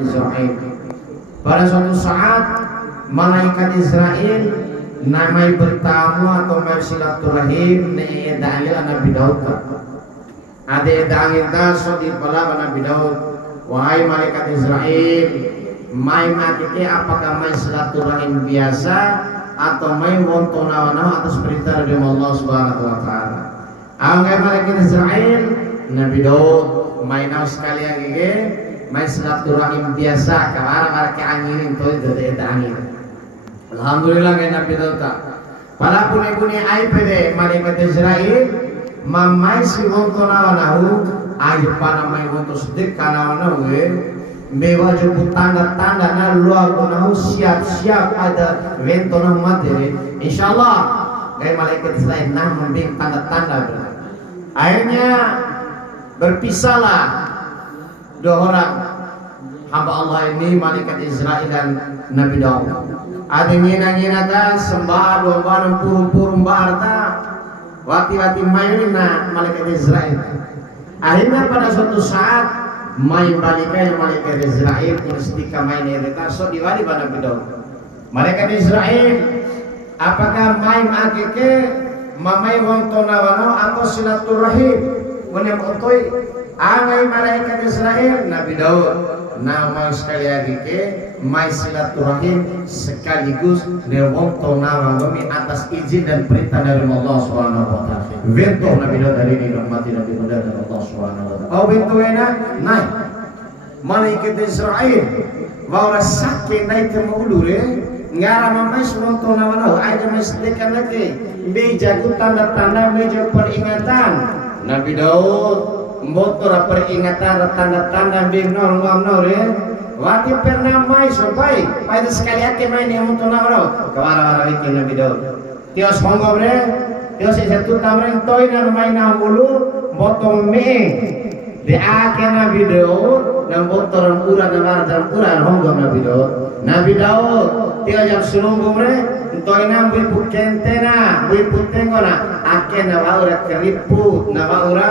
Israel. Pada suatu saat malaikat Israel namai bertamu atau bersilaturahim ne dalil Nabi Daud. Ada dalil so di pala Nabi Daud. Wahai malaikat Israel, mai makike apakah mai silaturahim biasa atau mai wontonawana atas perintah dari Allah Subhanahu wa taala. Anggai malaikat Israel Nabi Daud mai nau sekalian gege mai silaturahim biasa kawara-wara ke angirin to itu angin. Alhamdulillah ke Nabi Daud ta. Para pune-pune ai pede malaikat Israel mamai si wontonawana ai pana mai wonto sedik kanawana we mewa jemput tanda-tanda na luar konahu siap-siap ada ventonah materi insyaallah gaya malaikat Israel nah membing tanda-tanda. Akhirnya berpisahlah dua orang hamba Allah ini malaikat Israel dan Nabi Daud. Ada ngina-ngina sembah dua purung-purung barta wati-wati mayurina malaikat Israel. Akhirnya pada suatu saat main balikai malaikat Israel ketika main erita so diwali pada Nabi Daud. Malaikat Israel apakah main akike mamai wong tonawano atau silaturahim menem otoi angai malaikat Israel Nabi Daud nama sekali akike mai silaturahim sekaligus ne wong tonawano atas izin dan perintah dari Allah Subhanahu wa taala. Vento Nabi Daud hari ini rahmati Nabi dari Allah Subhanahu wa taala. Oh vento enak naik malaikat Israel bahwa sakit naik ke mulure ngara mamai wong tonawano aja mesdekan lagi meja tanda-tanda meja peringatan Nabi Daud motor peringatan tanda-tanda binor ngamnor ya wati pernah mai sopai pada sekali ake main yang untuk namro kawara-wara iki Nabi Daud tios hongobre tios satu tamreng toy dan main mulu botong me di ake Nabi Daud dan botoran uran dan uran honggom Nabi Daud tios yang sulunggumre toy na bui putentena bui putengona ake nawaura keriput nawaura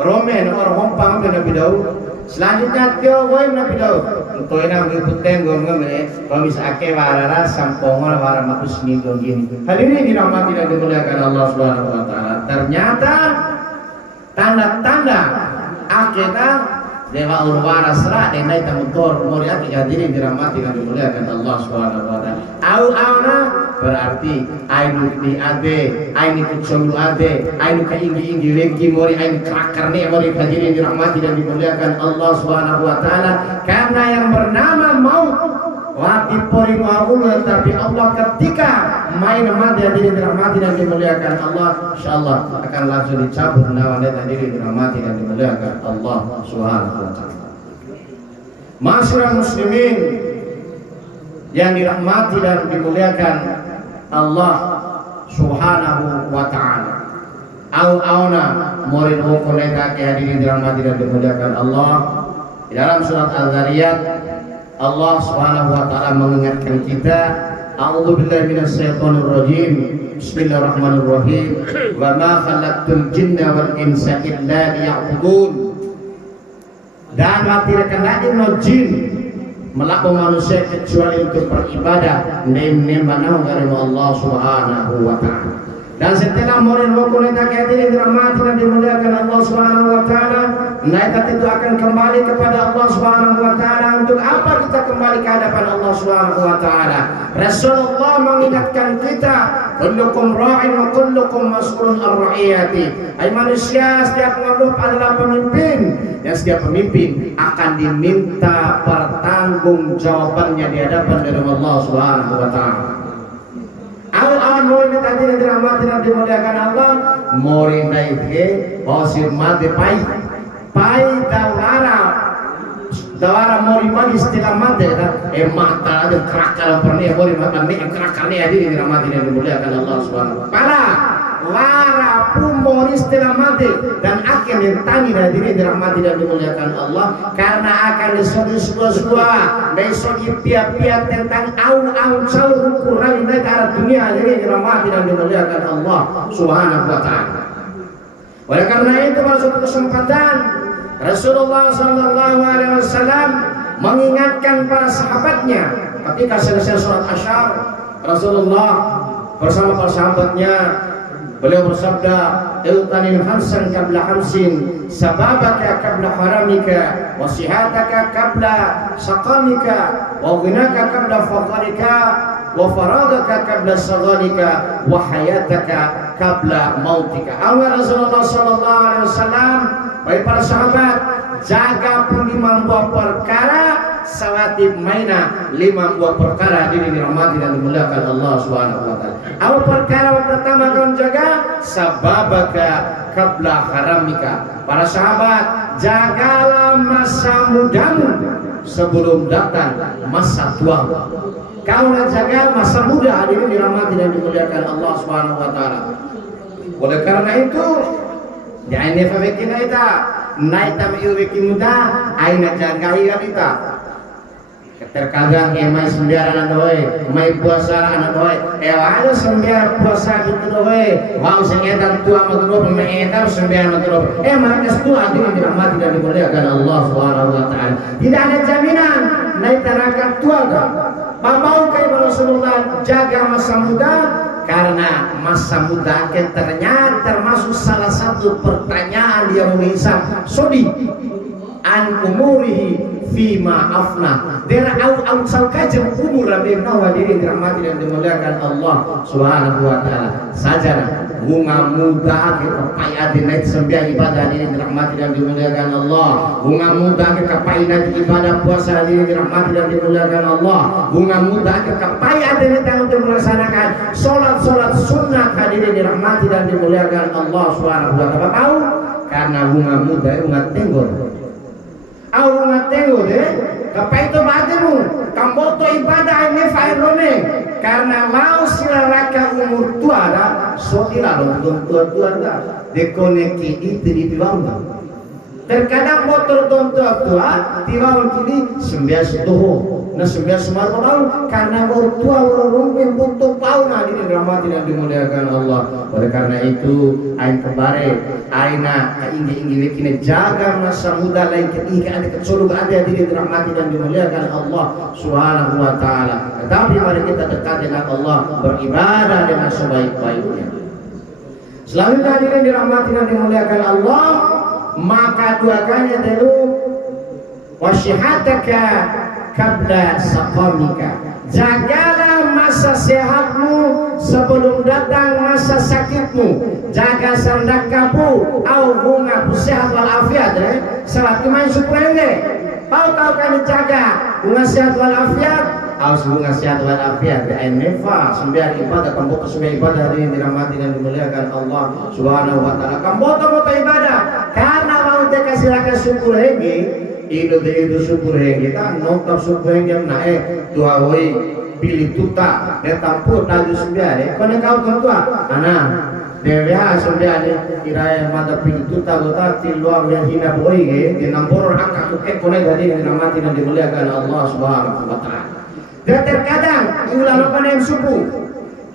romen or hompang Nabi Daud. Selanjutnya tio woi Nabi Daud toy na bui putenggon ngomene komis ake warara sampongon wara makus nigo gini. Hadirin dirahmati dan dimuliakan Allah Subhanahu wa taala. Ternyata tanda-tanda akhirnya dewa urwara serah dan naik motor mori ake hadirin dirahmati dan dimuliakan Allah Subhanahu wa taala. Au-auna berarti ainu di ade, ainu kuculu ade, ainu kainggi-inggi legi mori ainu krakarne mori hadirin dirahmati dan dimuliakan Allah Subhanahu wa taala. Karena yang bernama maut wati pori ma'ul tapi Allah ketika main mati hadirin dirahmati dan dimuliakan Allah insyaallah akan langsung dicabut nyawa hadirin dirahmati dan dimuliakan Allah Subhanahu wa taala. Masyarakat muslimin yang dirahmati dan dimuliakan Allah Subhanahu wa taala. Au-auna murid hukumnya ke hadirin dirahmati dan dimuliakan Allah. Di dalam surat Al-Zariyat Allah Subhanahu wa taala mengingatkan kita, a'udzubillahi minasyaitonir rajim. Bismillahirrahmanirrahim. Wa ma khalaqtul jinna wal insa illa liya'budun. Dan tidak kena jin melakukan manusia kecuali untuk beribadah nem-nemanahu karena Allah Subhanahu wa taala. Dan setelah murid hukum kita hadirin dirahmati dan dimuliakan Allah Subhanahu wa taala, mereka itu akan kembali kepada Allah Subhanahu wa taala. Untuk apa kita kembali ke hadapan Allah Subhanahu wa taala? Rasulullah mengingatkan kita, kullukum ra'in wa kullukum mas'ulun an ra'iyati. Hai manusia, setiap makhluk adalah pemimpin dan setiap pemimpin akan diminta pertanggungjawabannya di hadapan dari Allah Subhanahu wa taala. Al-an mori tadi dirahmati dan dimuliakan Allah mori naike osir mate pai dawara mori magi setelah mate mata ada kerakal pernah mori mata nih kerakalnya hadirin dirahmati dan dimuliakan Allah Subhanahu wa taala. Lara pun mori setelah mati dan akan ditanya hadirin dirahmati dan dimuliakan Allah karena akan disebut-sebut besok pihak-pihak tentang au jauh ukuran negara dunia hadirin dirahmati dan dimuliakan Allah Subhanahu wa taala. Oleh karena itu pada suatu kesempatan Rasulullah sallallahu alaihi wasallam mengingatkan para sahabatnya ketika selesai sholat Asyar. Rasulullah bersama para sahabatnya, beliau bersabda, "Iltanim hamsan qabla hamsin, sababaka qabla haramika, wa sihataka qabla saqamika, wa ghinaka qabla faqrika, wa faragaka qabla saghalika, wa hayataka qabla mautika." Awal Rasulullah sallallahu alaihi wasallam, baik para sahabat, jaga pun 5 buah perkara sawatib maina 5 buah perkara ini dirahmati dan dimuliakan Allah Subhanahu wa taala. Apa perkara pertama kau jaga? Sababaka qabla haramika. Para sahabat, jagalah masa mudamu sebelum datang masa tuamu. Kau jaga masa muda, hadirin dirahmati dan dimuliakan Allah Subhanahu wa taala. Oleh karena itu, ya ini fakirna kita naik tam ilmu muda, aina jagai kita. Terkadang emai sembiaran doe, mai puasa anak doe, ada sembiar puasa gitu doe, wang sengetan tua maturo, mengetan sembiar maturo, mereka tua itu dirahmati dan dimuliakan Allah Subhanahu wa taala. Tidak ada jaminan naik terakat tua dah. Mau kai Rasulullah jaga masa muda, karena masa muda ternyata termasuk salah satu pertanyaan yang mengisap sodi an umurihi fima afna dera au saukajem umur rabbi nawadirin dirahmati dan dimuliakan Allah Subhanahu wa taala. Saja bunga muda kita payah naik sembilan ibadah ini dirahmati dan dimuliakan Allah. Bunga muda kita payah ibadah puasa ini dirahmati dan dimuliakan Allah. Bunga muda kita payah untuk melaksanakan solat sunnah hadirin dirahmati dan dimuliakan Allah Subhanahu wa taala. Tahu karena bunga muda bunga tenggor. Au ngatego deh, kapai itu batemu, kamboto ibadah ini fairone, karena mau silaraka umur tua dah, so ilaron tua dah, dekoneki itu di bawah. Terkadang motor tua tiwal kini 9 tahun, nah 9 tahun karena orang tua orang yang butuh pauna ini dirahmati dan dimuliakan Allah. Oleh karena itu, ain kebare, aina ingin kini jaga masa muda lain ketika ada kecolok ada diri dirahmati dan dimuliakan Allah Subhanahu wa taala. Tetapi mari kita dekat dengan Allah, beribadah dengan sebaik-baiknya. Selanjutnya hadirin dirahmati dan dimuliakan Allah, maka doakannya dulu wasyihataka qabla saqamika. Jagalah masa sehatmu sebelum datang masa sakitmu. Jaga sandakapu au bunga sehat walafiat salat main suprenge. Tahu kan dijaga bunga sehat walafiat aus bunga sehat walafiat di nefa sembiar ibadah kamboto sembiar ibadah ini dirahmati dan dimuliakan Allah Subhanahu wa taala. Kamboto ibadah karena mau kasih raka syukur hengi itu syukur hengi kita nonton syukur hengi naik tua woi pilih tuta netampur tadi sembiar kono kau tua anak Dewa sembilan kira mata pilih tuta kota tiluar yang hina boy di nampur angka tuket kono dari dirahmati dan dimuliakan Allah Subhanahu wa taala. Dan terkadang ulah apa yang suku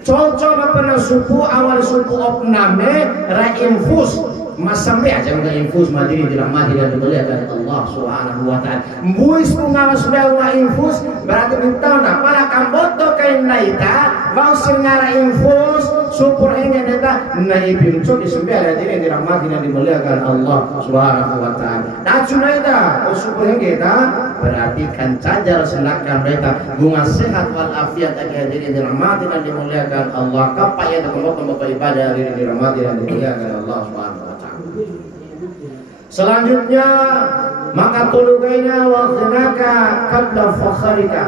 cocok apa suku awal suku opname ra infus masambe aja nggak infus mandiri dirahmati dan dimuliakan Allah Subhanahu wa taala. Mbuis pungawas wa infus berarti minta na para kamboto kain naita mau sengara infus syukur hingga data naibin cok di sembilan ini dirahmati dan dimuliakan Allah Subhanahu wa taala. Dacu naita syukur hingga data berarti kan cajar selakan mereka bunga sehat walafiat agar diri dirahmati dan dimuliakan Allah. Kapaya dan kemoto ibadah diri dirahmati dan dimuliakan Allah Subhanahu wa taala. Selanjutnya maka tulugainya wa ghinaka qabla fakhrika.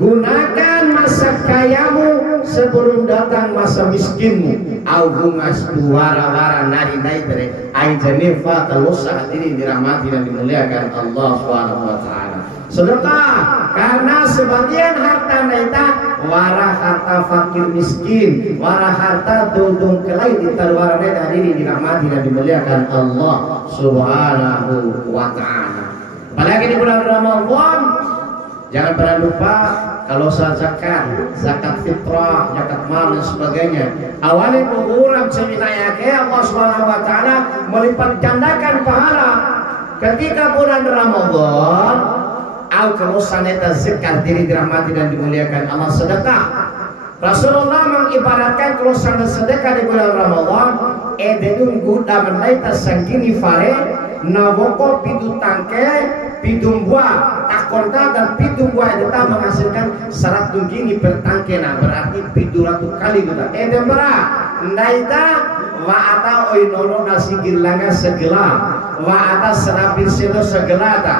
Gunakan masa kayamu sebelum datang masa miskinmu. Au bungas wara-wara nari naitre ai janefa talusa diri dirahmati dan dimuliakan Allah Subhanahu wa taala. Sedekah karena sebagian harta naita wara harta fakir miskin, wara harta dudung kelai di talwara naita diri dirahmati dan dimuliakan Allah Subhanahu wa taala. Apalagi di bulan Ramadan, jangan pernah lupa kalau zakat fitrah, zakat mal dan sebagainya. Awalnya menguram seminayake Allah Subhanahu wa taala melipat gandakan pahala ketika bulan Ramadan. Al kalau saneta zakat diri dirahmati dan dimuliakan Allah, sedekah. Rasulullah mengibaratkan kalau sangat sedekah di bulan Ramadan, ededun guda menaita sanggini fare, nawoko pidu tangke, pidu buah, takonta dan pidu buah itu menghasilkan 100 gini per tangke, nah berarti pidu ratu kali guda. Edemera, naita waata oinono nasi gilanga segala, waata serapin selo segala ta.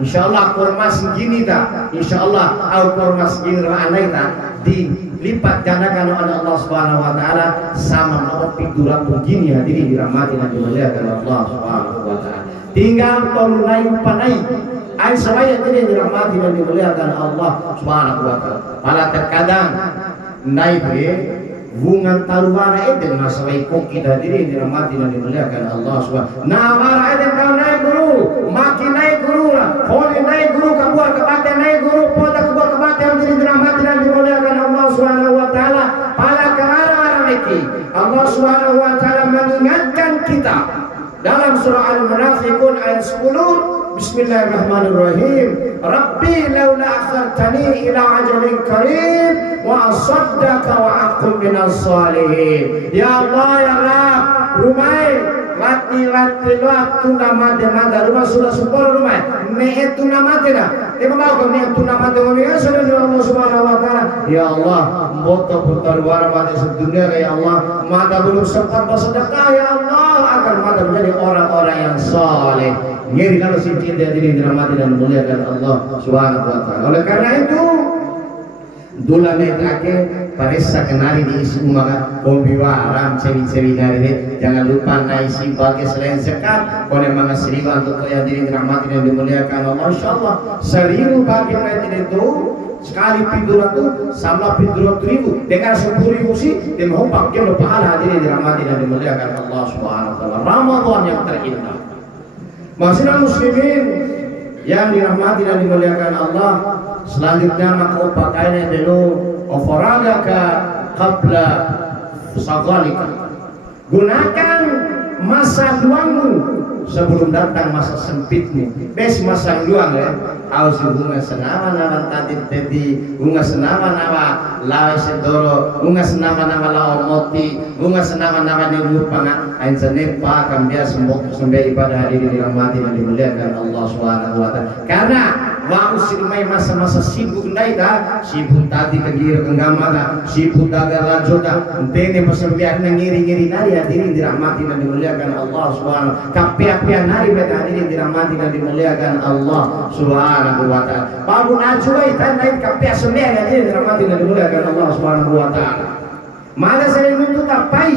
Insyaallah kurma segini ta, insyaallah au kurma segini ra'anai ta dilipat gandakan oleh Allah Subhanahu wa taala sama mau piduran begini hadirin dirahmati dan dimuliakan Allah Subhanahu wa taala. Tinggal tolunai panai ai saya hadirin dirahmati dan dimuliakan Allah Subhanahu wa taala. Pala terkadang naik bungan taruhana itu nasawai koki hadirin dirahmati dan dimuliakan Allah Subhanahu. Nawara itu kau naik guru, makin naik guru lah. Kau naik guru kabuat kebatian naik guru, pota kabuat kebatian hadirin dirahmati dan dimuliakan Allah Subhanahu wa taala. Pada kemana-mana lagi Allah Subhanahu wa taala mengingatkan kita dalam surah Al-Munafiqun ayat 10. Bismillahirrahmanirrahim. Rabbi laula akhartani ila ajalin karim wa asaddaka wa aqum minas salihin. Ya Allah ya Rabb, rumai lati-lati waktu nama demada rumah sudah sepuluh rumah ne itu nama tidak dia mau kau ne itu nama dengan sudah Allah Subhanahu wa taala. Ya Allah moto putar luar mata sedunia ya Allah mata belum sempat bersedekah ya Allah agar mata menjadi orang-orang yang saleh. Ngeri kalau si cinta diri dirahmati dan dimuliakan Allah Subhanahu wa taala. Oleh karena itu dulan itu parisa kenali di isi umaga kombiwa ram cewi-cewi dari ini. Jangan lupa naisi bagi selain zakat kone mga seribu untuk yang diri dirahmati dan dimuliakan Allah. Insyaallah 1000 bagi mereka itu sekali pinduran itu sama pinduran 1000 dengan 10.000 sih dia mau pakai lo pahala diri dirahmati dan dimuliakan Allah Subhanahu wa taala. Ramadan yang terindah. Masyarakat muslimin yang dirahmati dan dimuliakan Allah, selanjutnya maka pakainya dulu ofaragaka qabla sagalika. Gunakan masa luangmu sebelum datang masa sempitmu. Bes masa luang ya. Aus bunga senama-nama tadi bunga senama-nama lawai sedoro, bunga senama-nama lawan moti, bunga senama-nama nilupanga. Ain senepa kan dia sembah ibadah hadirin dirahmati dan dimuliakan Allah Subhanahu wa taala. Karena mau silmai masa-masa sibuk naida, sibuk tadi kegira kenggama, sibuk dagar lanjota, entene persembahyan ngiri-ngiri nari hadirin dirahmati dan dimuliakan Allah Subhanahu. Kapian nari beta hadirin dirahmati dan dimuliakan Allah Subhanahu wa taala. Babu najuai tan naik kapian sembah hadirin dirahmati dan dimuliakan Allah Subhanahu wa taala. Mana saya nuntut tapai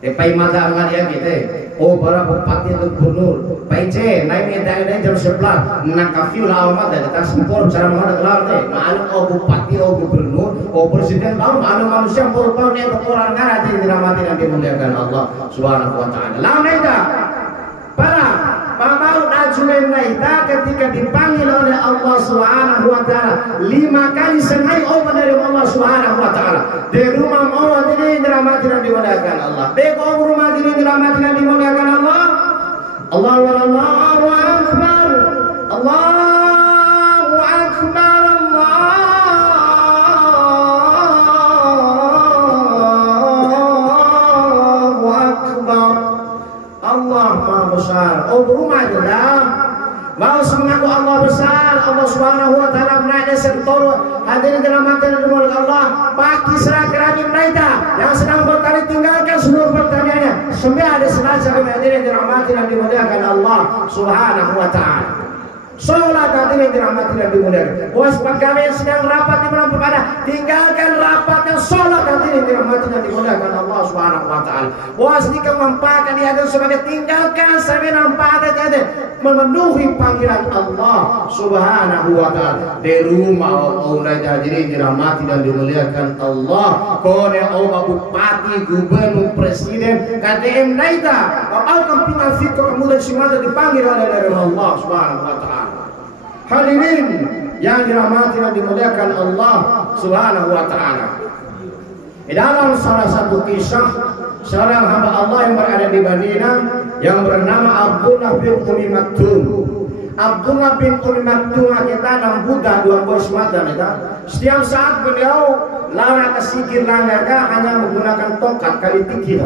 pai mata angan ya gitu. Oh para bupati atau gubernur, pai ce naik medan jam 11 nak kafiu lah amat datang sempur cara mana kelar deh. Malu oh bupati oh gubernur oh presiden tahu malu manusia berupau nih orang ngara di dirahmati dan dimuliakan Allah Subhanahu wa taala. Lawan ida para pamau najulen naida ketika dipanggil oleh Allah Subhanahu wa taala 5 kali sengai oh dari Allah Subhanahu wa taala. Di rumah mau diri dirahmati dan dimuliakan Allah. Beko rumah diri dirahmati dan dimuliakan Allah. Allahu akbar. Allahu akbar. Allahu akbar. Allah Maha besar. Oh rumah itu dah. Mau mengaku Allah besar, Allah Subhanahu wa taala menaikkan sentoro hadirin dirahmati dan dimuliakan Allah. Bagi serah kerajaan mereka yang sedang bertani tinggalkan seluruh pertaniannya. Semua ada sengaja hadirin dirahmati dan dimuliakan Allah Subhanahu wa taala. Sholat hadirin dirahmati dan dimuliakan. Bos pegawai yang sedang rapat di bulan perpada, tinggalkan rapatnya sholat hadirin dirahmati dan dimuliakan Allah Subhanahu wa taala. Bos jika mempakan dia sebagai tinggalkan sampai nampak ada memenuhi panggilan Allah Subhanahu wa taala. Di rumah orang hadirin dirahmati dan dimuliakan Allah. Kone orang bupati, gubernur, presiden, KDM naita, apa kampingan fikir kemudian semua dipanggil oleh Allah Subhanahu wa taala. Hadirin yang dirahmati dan dimuliakan Allah Subhanahu wa taala. Di dalam salah satu kisah seorang hamba Allah yang berada di Madinah yang bernama Abdullah bin Umi Maktum. Abdullah bin Umi Maktum kita nang Buddha dua bos mata kita. Setiap saat beliau lara ke sikir langgaga hanya menggunakan tongkat kali tikir.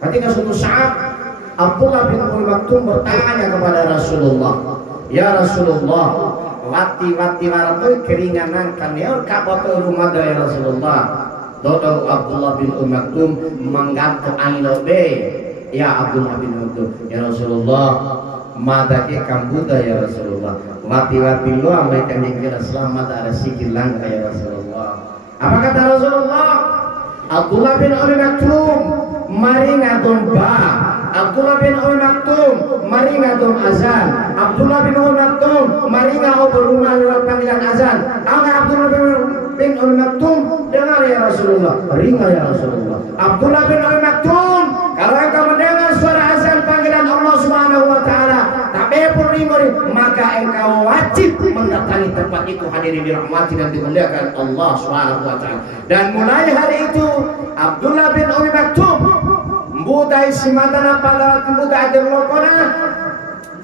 Ketika suatu saat Abdullah bin Umi Maktum bertanya kepada Rasulullah, ya Rasulullah, wati-wati waratoy keringanan kanior kapoto rumah ya Rasulullah. Dodo Abdullah bin Umi Maktum mengganto anglobe. Ya Abdullah bin Umi Maktum, ya Rasulullah, madake kambuda ya Rasulullah. Wati-wati lo amai kami kira selamat ada sikit langka ya Rasulullah. Apa kata Rasulullah? Abdullah bin Umi Maktum mari ngadon ba. Abdullah bin Umi Maktum mari ngadon azan. Abdullah bin Umi Maktum mari ngau berumah lewat panggilan azan. Angga Abdullah bin Umi Maktum dengar ya Rasulullah. Ringa ya Rasulullah. Abdullah bin Umi Maktum, kalau engkau mendengar suara azan panggilan Allah Subhanahu wa taala, pun ringori, maka engkau wajib mendatangi tempat itu, hadirin dirahmati dan dimuliakan Allah Subhanahu wa taala. Dan mulai hari itu Abdullah bin Umi Maktum budai simatana pada budai derlokona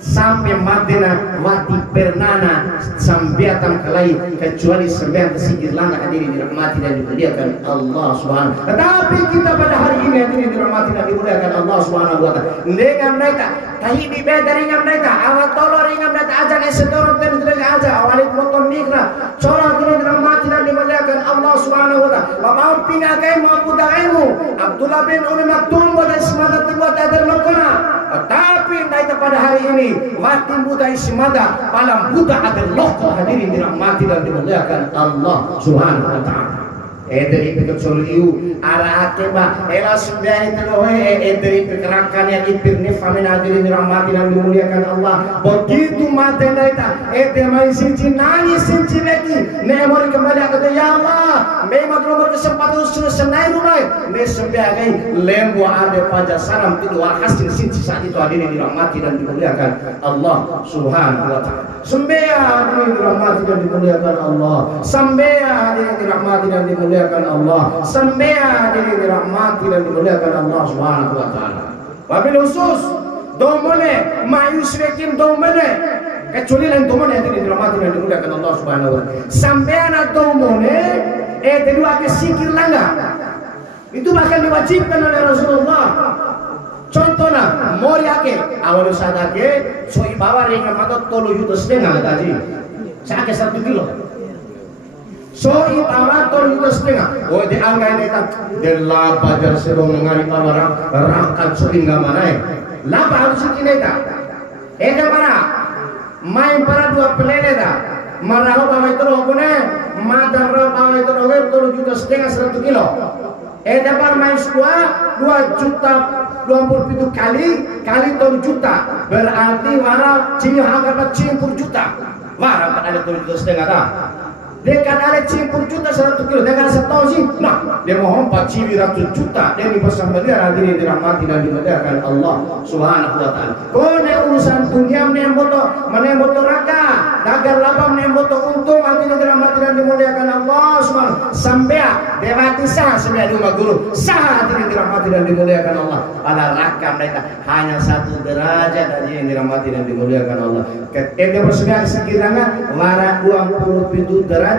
sampai Madinah wati pernana sambiatan kalai kecuali sembilan kesikir langkah, hadirin dirahmati dan dimuliakan Allah Subhanahu. Tetapi kita pada hari ini hadirin dirahmati dan dimuliakan Allah Subhanahu wa taala dengan mereka tahibi beda ringan mereka awal tolong ringan mereka ajan esedorong dan aja awalid motor mikra corong hadirin dirahmati dan dimuliakan Allah Subhanahu wa taala. Bapak pinakai mampu daimu Abdullah bin Umi Maktum pada semangat buat derlokona. Tetapi naik pada hari ini wati muda ismada palam buta ada lokal, hadirin dirahmati dan dimuliakan Allah Subhanahu wa taala. Dari pikir soliu arah akeba ela sembilan itu loh dari pikirkan yang ipirni famin, hadirin dirahmati dan dimuliakan Allah. Begitu mati naita mai sinci nangis sinci lagi nemori kembali kata ya Allah memang nomor kesempatan sudah senai rumah ne sebagai lembu ada pajak salam itu hasil sinci saat itu, hadirin dirahmati dan dimuliakan Allah Subhanahu wa taala. Sembea hadirin dirahmati dan dimuliakan Allah. Sembea hadirin dirahmati dan dimuliakan Allah. Sembea hadirin dirahmati dan dimuliakan Allah Subhanahu wa taala. Wabil khusus domone mayusrekin domone kecuali lain domone hadirin dirahmati dan dimuliakan Allah Subhanahu wa taala. Sembea na domone kedua kesikir langga itu bahkan diwajibkan oleh Rasulullah. Contohnya moriake awal sadake soi bawa ringan mata 3,5 juta tadi sakit 1 kilo soi bawa 3,5 juta. Oh di angka ini tak dela pajar serong ngari bawa rangkat soi nggak mana lapa harus ini tak mana main para dua pelele tak marah bawa itu rokone mata bawa itu rokone 3,5 juta 1 kilo par main sebuah 2 juta 27 kali 3 juta berarti warna cium angkat 50 juta warna ada 7,5 juta dah dekat ada 50 juta 1 kilo dekat setahun sih nah dia mohon 400 juta dia bersama dia hadirin dirahmati dan dimuliakan Allah Subhanahu wa taala. Kone urusan dunia menemboto raka dagar lapang menemboto untung, hadirin dirahmati dan dimuliakan Allah Subhanahu. Sambea dewati sah sembea dua guru sah, hadirin dirahmati dan dimuliakan Allah. Pada raka mereka hanya 1 derajat, hadirin dirahmati dan dimuliakan Allah. Ketika bersembea sekiranya wara 27 derajat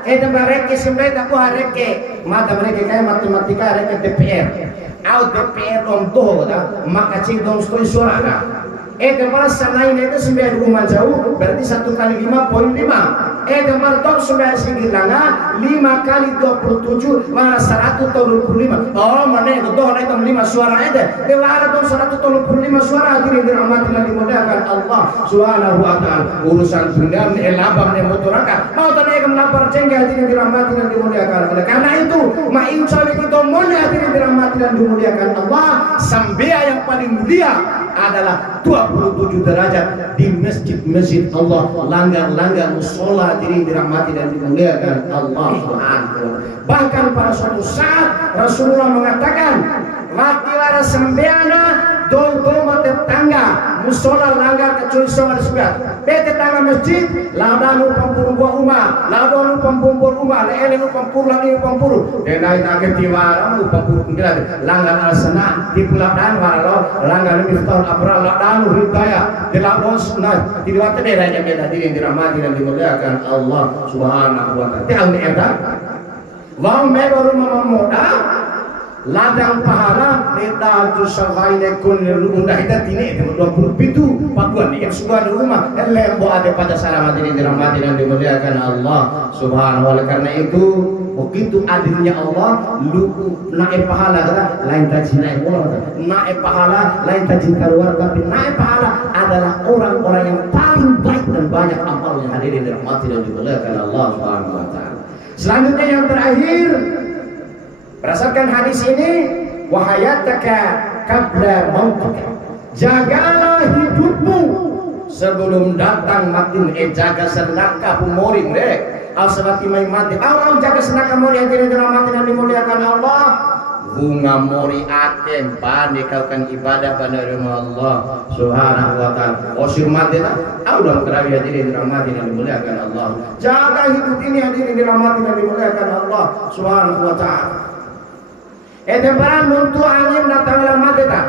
mereka sembah tak buah reke mata mereka kayak matematika reke DPR au DPR untuk maka cing dong stoi suara para sanain itu sembah rumah jauh berarti 1 kali 5,5 gambar tong sudah segilana 5 kali 27 mana 125. Oh mana itu doh itu 5 suara aja dewara tong 125 suara, hadirin dirahmati dan dimuliakan Allah Subhanahu wa taala. Urusan dunia labang ne motoraka mau tanya ke melapar cengke, hadirin dirahmati dan dimuliakan Allah. Karena itu ma insya Allah itu mulia, hadirin dirahmati dan dimuliakan Allah. Sambea yang paling mulia adalah 27 derajat di masjid-masjid Allah, langgar-langgar musola, hadirin dirahmati dan dimuliakan Allah Subhanahu. Bahkan pada suatu saat Rasulullah mengatakan matilah sembeana do tetangga musola langgar kecuali sholat sebelah Bete tangga masjid, ladanu pampuru gua rumah, ladanu pampur rumah, lelenu pampur lagi pampur. Denai tage tiwara nu pampur kira langgan alsana di pulau dan waralo langgan miftahul abrar ladanu hidayah dilabos nah di waktu daerah yang beda diri dirahmati dan dimuliakan Allah Subhanahu wa taala. Tiang eta wong me baru memoda ladang pahala neta tu savaine kun runda kita tine 27 pakuan yang sebuah rumah lembo ada pada salamat ini dirahmati dan dimuliakan Allah Subhanahu wa taala. Karena itu begitu adilnya Allah lu naik pahala lain tajin naik naik pahala lain tajin keluar tapi naik pahala adalah orang-orang yang paling baik dan banyak amal yang hadirin dirahmati dan dimuliakan Allah Subhanahu wa taala. Selanjutnya yang terakhir berdasarkan hadis ini wahayataka qabla mautika, jagalah hidupmu sebelum datang mati. Jaga senaka pumoring asabati mai mati Allah jaga senaka mori hadirin dirahmati dan dimuliakan Allah. Bunga mori aten panikaukan ibadah pada rumah Allah Subhanahu wa taala. Osir mati tak Allah kerawi hadirin dirahmati dan dimuliakan Allah. Jaga hidup ini hadirin dirahmati dan dimuliakan Allah Subhanahu wa taala. Barang untuk angin datang mati tak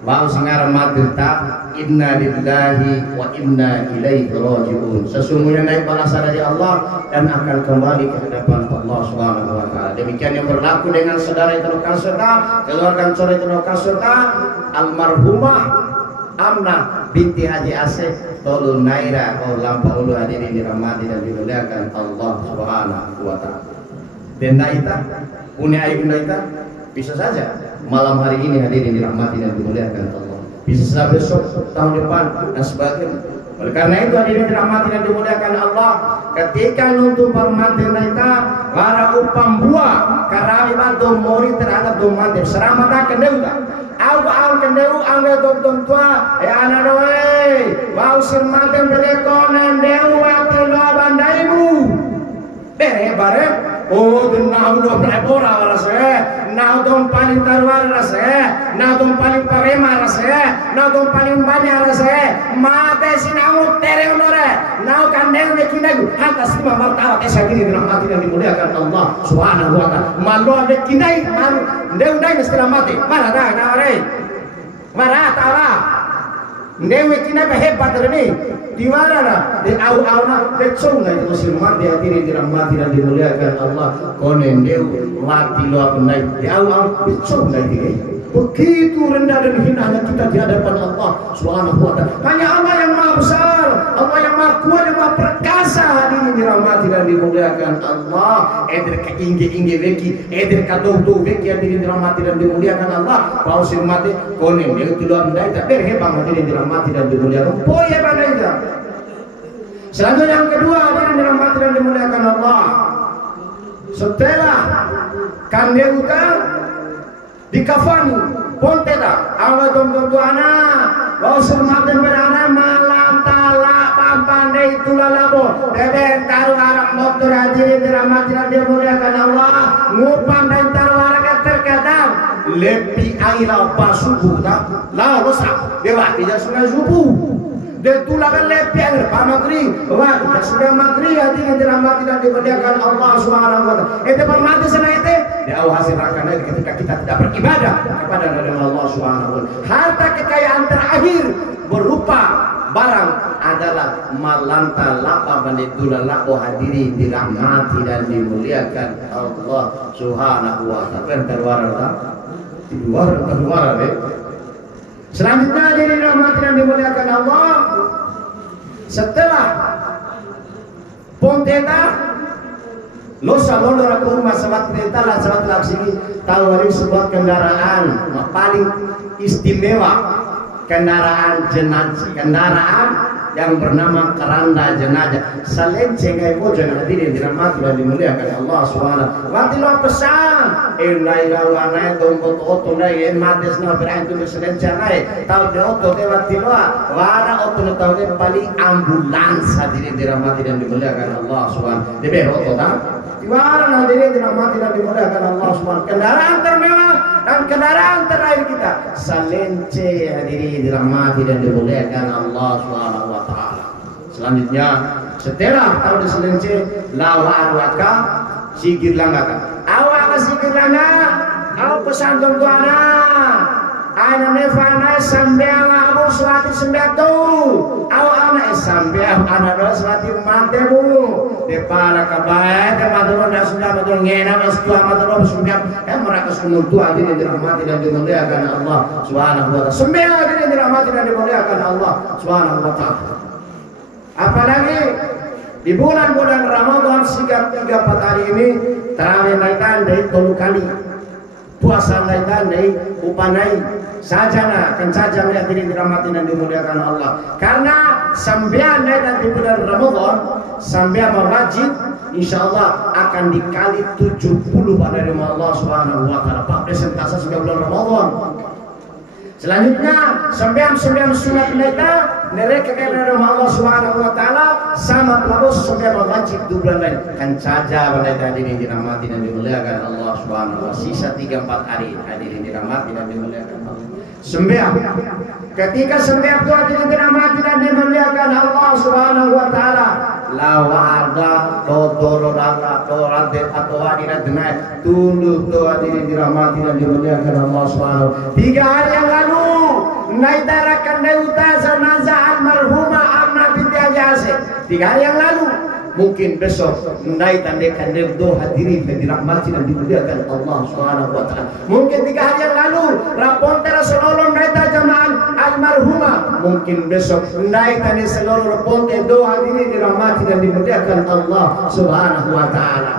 mau singar mati tak inna lillahi wa inna ilaihi raji'un. Sesungguhnya naik balasan dari Allah dan akan kembali ke hadapan Allah Subhanahu wa taala. Demikian yang berlaku dengan saudara itu serta keluarga saudara itu serta almarhumah Amna binti Haji Asep Tolul Naira lampa ulu hadirin dirahmati dan dimuliakan Allah Subhanahu wa taala. Benda ita punya ayunda ita bisa saja malam hari ini hadirin dirahmati dan dimuliakan Allah, bisa saja besok tahun depan dan sebagainya. Oleh karena itu hadirin dirahmati dan dimuliakan Allah, ketika nuntuk permanten ita para upam buah karawi bantu mori terhadap domanten seramata kendeuta au kendeu angge dom tua ana doe wau sirmanten belekonen dewa telo bandaimu bere bare oh denau do pora rasa nah dong paling tarwar rasa nah dong paling parema rasa nah dong paling banyak rasa mate sinau tere onore nah kandeng mekindagu atas lima martabat esa gini dirahmati dan dimuliakan Allah Subhanahu wa taala. Malu ade kindai man ndeu setelah mati marah dah naware marah taala ndeu kindai hebat ini di mana lah di au-au de chunga itu silman di hati dirahmati dan dimuliakan Allah konen deu mati lo abnai di au-au de chunga itu begitu rendah dan hinanya kita di hadapan Allah Subhanahu wa taala. Hanya Allah yang maha besar, Allah yang maha kuat, yang maha perkasa hadirin dirahmati dan dimuliakan Allah. Edir ka ingge veki, edir ka dodo veki hadirin dirahmati dan dimuliakan Allah. Kau sirmati konen deu tu lo abnai tak berhebang hadirin dirahmati dan dimuliakan. Poye bandai dah. Selanjutnya yang kedua hadirin dirahmati dan dimuliakan Allah. Setelah kandeuta dikafani ponteda awal dom ana lo surmaten berana malam tala pampande itulah labo bebe taruh arak motor hadirin dirahmati dan dimuliakan Allah ngupan dan taruh arak terkadang lebih aila pasubuh tak lah rosak dewa tidak sungai subuh de tulakan lebih air pamatri wah tidak sudah matri hadirin dirahmati dan dimuliakan Allah Subhanahu wa taala. Itu permati sana itu di awal hasil rakannya ketika kita tidak beribadah kepada Allah Subhanahu wa taala. Harta kekayaan terakhir berupa barang adalah malanta lapa banditula lako hadirin dirahmati dan dimuliakan Allah Subhanahu wa taala. Keluar selanjutnya dirahmati dan dimuliakan Allah. Setelah ponteta losa lolora ke rumah sahabat kereta lah sahabat laksini tahu hari sebuah kendaraan paling istimewa, kendaraan jenazah, kendaraan yang bernama keranda jenazah salenceng ay bojo yang hadirin dirahmati dan dimuliakan Allah Subhanahu. Mati lo pesan inai lawana dompet oto nai mades na berang tu selenceng ay tahu de oto de wati lo wara oto na tahu de paling ambulans hadirin dirahmati dan dimuliakan Allah Subhanahu. Debe oto ta wara hadirin dirahmati dan dimuliakan Allah Subhanahu. Kendaraan termewah dan kendaraan terakhir kita salence hadirin dirahmati dan dimuliakan Allah Subhanahu wa taala. Selanjutnya setelah tahu diselinci lawa arwaka sigir langaka awak sigir langa aw pesan tuana ana nefana sambil abu suatu sembatu aw ana sambil ana do suatu matemu de para kabaya de maduro na sudah maduro ngena mas tua maduro sudah mereka semua tua ini dirahmati dan dimuliakan Allah Subhanahu wa taala semua ini dirahmati dan dimuliakan Allah Subhanahu wa taala. Apalagi di bulan-bulan Ramadan sehingga 3-4 hari ini tarawih naikan dari 3 kali puasa naikan dari upanai sajana kan saja melihat diri dirahmati dan dimuliakan Allah karena sambian naikan di bulan Ramadan sambian merajib insyaallah akan dikali 70 pada rumah Allah Subhanahu wa taala presentasi sehingga bulan Ramadan. Selanjutnya sembilan sunat mereka mereka kepada Allah Subhanahu wa taala sama terus sembilan wajib di bulan lain kan saja mereka hadirin dirahmati dan dimuliakan Allah Subhanahu wa taala sisa 3-4 hari hadirin dirahmati dan dimuliakan Allah. Sembilan ketika sembilan itu hadirin dirahmati dan dimuliakan Allah Subhanahu wa taala lawa ada dodororaka dorade atau hadirat denai tunduk to hadirin dirahmati dan dimuliakan Allah Subhanahu wa taala. 3 hari yang lalu naitarakan neuta zanazah almarhumah Amna binti Ajase 3 hari yang lalu mungkin besok naitandekan do hadirin dan dirahmati dan dimuliakan Allah Subhanahu wa taala. Mungkin 3 hari yang lalu rapor Rasulullah naita jamaah almarhumah mungkin besok naitan seluruh rapor do hadirin dirahmati dan dimuliakan Allah Subhanahu wa taala.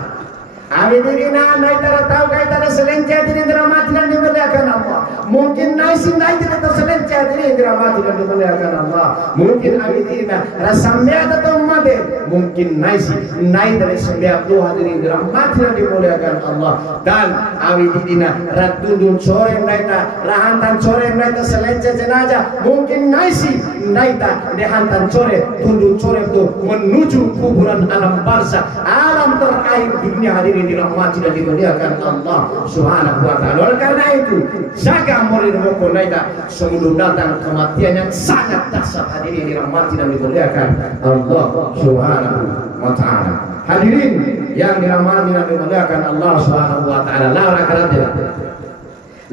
Amin dirina naitara tahu kaitara selenca diri dirahmati dan dimuliakan Allah. Mungkin naisin naitara tahu selenca diri dirahmati dan dimuliakan Allah. Mungkin amin dirina rasamnya atau made mungkin naitara sembiap Tuhan diri dirahmati dan dimuliakan Allah. Dan amin dirina ratundun sore naita rahantan sore naita selenca jenazah mungkin naita dehantan sore tundun sore itu menuju kuburan alam barzah alam terakhir dunia hadirin dirahmati dan dimuliakan Allah Subhanahu wa taala. Oleh karena itu, jaga murid rokok naida sebelum datang kematian yang sangat dahsyat hadirin dirahmati dan dimuliakan Allah Subhanahu wa taala. Hadirin yang dirahmati dan dimuliakan Allah Subhanahu wa taala.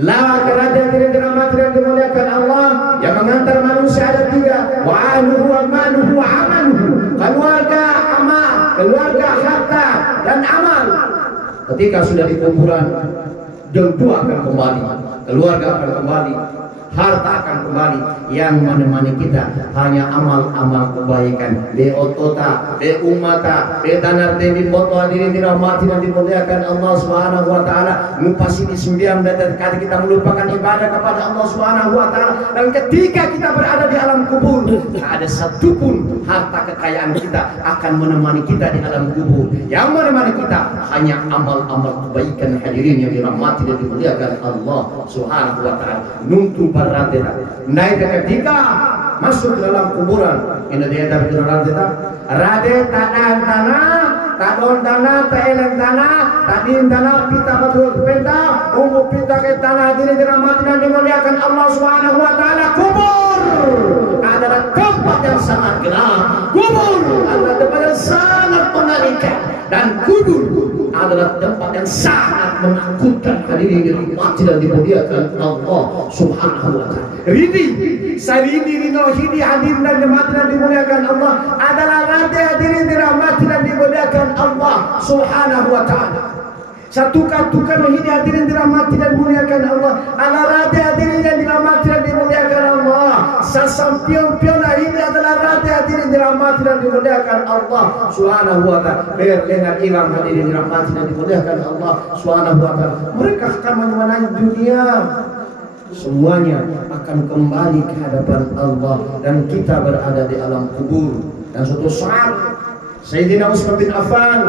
La kerajaan diri dirahmati dan dimuliakan Allah yang mengantar manusia ada 3 wa ahluhu wa maluhu wa amaluhu keluarga amal keluarga harta dan amal. Ketika sudah di kuburan, tentu akan kembali, keluarga akan kembali, harta akan kembali. Yang menemani kita hanya amal-amal kebaikan. Be otota, be umata, be tanar tebi moto hadirin dirahmati dan dimuliakan Allah Subhanahu wa taala. Mupasi di 9 dan kali kita melupakan ibadah kepada Allah Subhanahu wa taala. Dan ketika kita berada di alam kubur, tak ada satupun harta kekayaan kita akan menemani kita di alam kubur. Yang menemani kita hanya amal-amal kebaikan hadirin yang dirahmati dan dimuliakan Allah Subhanahu wa taala. Nuntu baratena naik ketika masuk dalam kuburan ini dia dari radeta rade tanah tadon tanah taelen tanah tadin tanah pita betul penta umum pita ke tanah diri dirahmati dan dimuliakan Allah Subhanahu wa taala. Kubur adalah tempat yang sangat gelap, kubur adalah tempat yang sangat mengerikan, dan kubur adalah tempat yang sangat menakutkan hadirin dirahmati dan dimuliakan Allah Subhanahu wa taala. Rini sarini rino hidi hadirin dan dirahmati dan dimuliakan Allah adalah rade hadirin dirahmati dan dimuliakan Allah Subhanahu wa taala. Satukan hidi hadirin dirahmati dan dimuliakan Allah adalah rade hadirin yang dirahmati dan dimuliakan Allah. Sasampion-pion ini adalah rade hadirin dirahmati dan dimuliakan Allah Subhanahu wa taala. Dengan ilang hadirin dirahmati dan dimuliakan Allah Subhanahu wa taala. Mereka akan menyuanai dunia, semuanya akan kembali ke hadapan Allah dan kita berada di alam kubur. Dan suatu saat Sayyidina Utsman bin Affan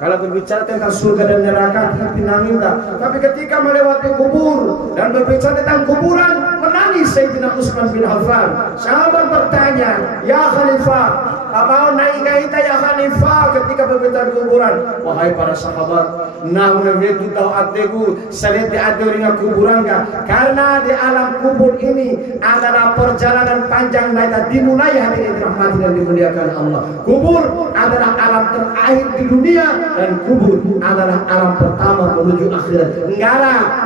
kalau berbicara tentang surga dan neraka tidak minta, tapi ketika melewati kubur dan berbicara tentang kuburan menangis Sayyidina Utsman bin Affan. Sahabat bertanya, ya Khalifah, apa naik kita ya Khalifah? Ketika berbicara seputar kuburan. Wahai para sahabat, namun begitu tahu ateku saliti ate ringa kuburan ka, karena di alam kubur ini adalah perjalanan panjang kita dimulai hadirin dirahmati dan dimuliakan Allah. Kubur adalah alam terakhir di dunia dan kubur adalah alam pertama menuju akhirat.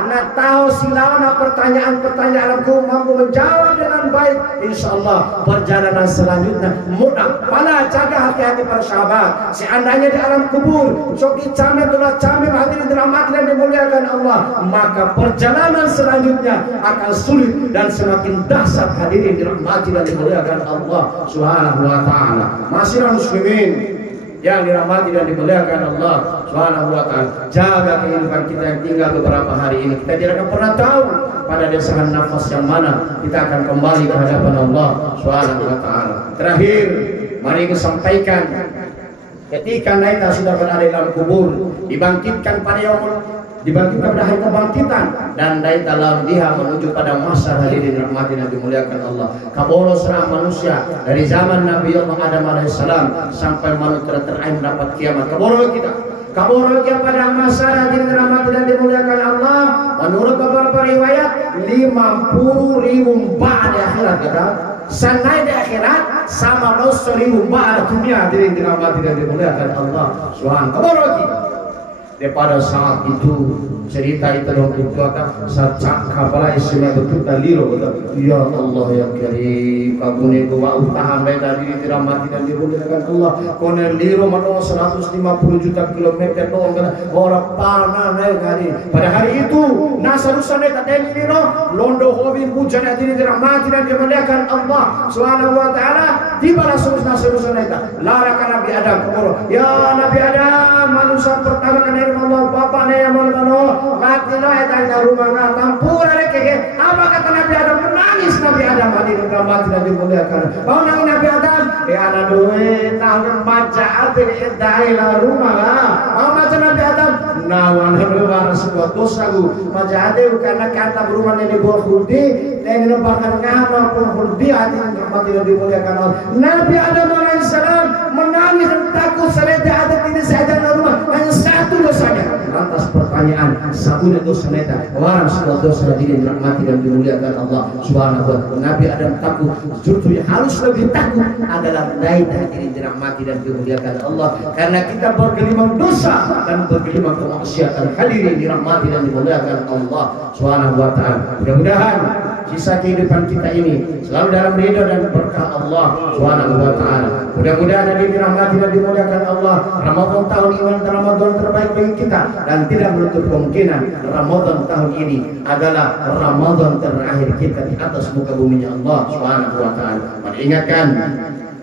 Nggak tahu silauna pertanyaan-pertanyaan alam kubur mampu menjawab dengan baik. Insyaallah perjalanan selanjutnya mudah. Pala jaga hati-hati para sahabat. Seandainya di alam kubur soki camnya tulah camnya hadirin dirahmati dan dimuliakan Allah, maka perjalanan selanjutnya akan sulit dan semakin dahsyat hadirin dirahmati dan dimuliakan Allah Subhanahu wa taala. Masyarakat muslimin yang dirahmati dan dimuliakan Allah Subhanahu wa taala, jaga kehidupan kita yang tinggal beberapa hari ini. Kita tidak akan pernah tahu pada desahan nafas yang mana kita akan kembali ke hadapan Allah Subhanahu wa taala. Terakhir, mari kita sampaikan ketika kita sudah berada dalam kubur, dibangkitkan pada hari kebangkitan dan dari dalam dia menuju pada masa hadirin rahmati dan dimuliakan Allah. Kaboro serah manusia dari zaman Nabi Allah Adam alaihissalam sampai manusia terakhir mendapat kiamat. Kaboro kita pada masa hadirin rahmati dan dimuliakan Allah, menurut beberapa riwayat 50.000 ba'da akhirat kita. Sanai di akhirat sama 10.000 ba'da dunia hadirin dirahmati dan dimuliakan Allah Subhanahu. Kaboro kita. Pada saat itu cerita itu dong kata saat kapal istilah betul taliro betul. Ya Allah ya Karim, kabune gua utahan mereka diri dirahmati dan dimuliakan Allah. Koner liro mano 150 juta kilometer dong orang panah mereka ini. Pada hari itu nasarusan mereka dan liro londo hobi hujan diri dirahmati dan dimuliakan Allah Subhanahu wa taala. Di balas nasarusan mereka larakan Nabi Adam kemoro. Ya Nabi Adam, manusia pertama kan Allah bapaknya yang mau mati no eta rumah nggak tampur ada keke. Apa kata Nabi Adam? Menangis Nabi Adam hadirin rahmati dan dimuliakan. Mau nangis Nabi Adam? Anak duit tahun baca atin edai lah rumah lah. Mau baca Nabi Adam? Nawan berubah sebuah dosa gu. Baca adeu karena kata berumah ini buah hudi dan bahkan ngamal pun hudi hadirin rahmati dan dimuliakan Allah. Nabi Adam alaihissalam menangis dan takut selesai ada tidak saja rumah hanya satu dosanya. Lantas pertanyaan, sabuna dosa neta, orang semua dosa hadirin dirahmati dan dimuliakan Allah Subhanahu wa taala. Nabi Adam takut, justru yang harus lebih takut adalah naik hadirin dirahmati dan dimuliakan Allah, karena kita bergelimang dosa dan bergelimang kemaksiatan hadirin dirahmati dan dimuliakan Allah Subhanahu wa taala. Mudah-mudahan sisa kehidupan kita ini selalu dalam ridha dan berkah Allah Subhanahu wa taala. Mudah-mudahan hadirin dirahmati dan dimuliakan Allah, Ramadan tahun ini Ramadan terbaik bagi kita dan tidak menutup kemungkinan Ramadan tahun ini adalah Ramadan terakhir kita di atas muka buminya Allah Subhanahu wa taala. Mari ingatkan,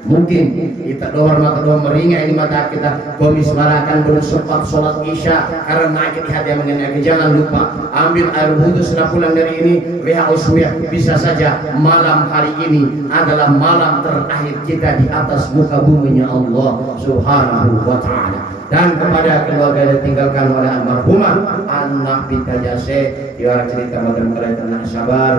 mungkin kita doa meringat ini mata kita komis marakan belum sempat sholat isya karena naik di hati yang mengenai. Jangan lupa ambil air wudhu sudah pulang dari ini. WHO sudah bisa saja malam hari ini adalah malam terakhir kita di atas muka buminya Allah Subhanahu wa taala. Dan kepada keluarga yang ditinggalkan oleh almarhumah anak kita jase diwara cerita macam kerajaan sabar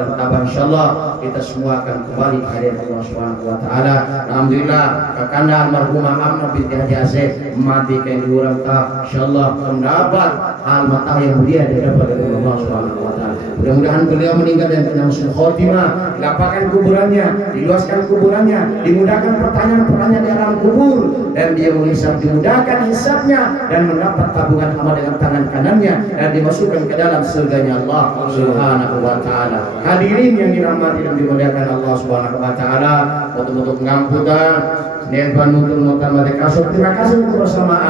dan tabah, insyaallah kita semua akan kembali ke hadirat Allah Subhanahu wa taala. Alhamdulillah kakanda almarhumah Amna binti Haji Asep mati ke diurang ta, insyaallah mendapat hal mata yang mulia dari Allah Subhanahu wa taala. Mudah-mudahan beliau meninggal dan dengan husnul khotimah, dilapangkan kuburannya, diluaskan kuburannya, dimudahkan pertanyaan-pertanyaan di alam kubur dan dia menghisab, dimudahkan hisabnya dan mendapat tabungan amal dengan tangan kanannya dan dimasukkan ke dalam surganya Allah Subhanahu wa taala. Hadirin yang dirahmati dan dimuliakan Allah Subhanahu wa taala, untuk ngamputan dan panutul mutamad kasih. Terima kasih untuk bersamaan.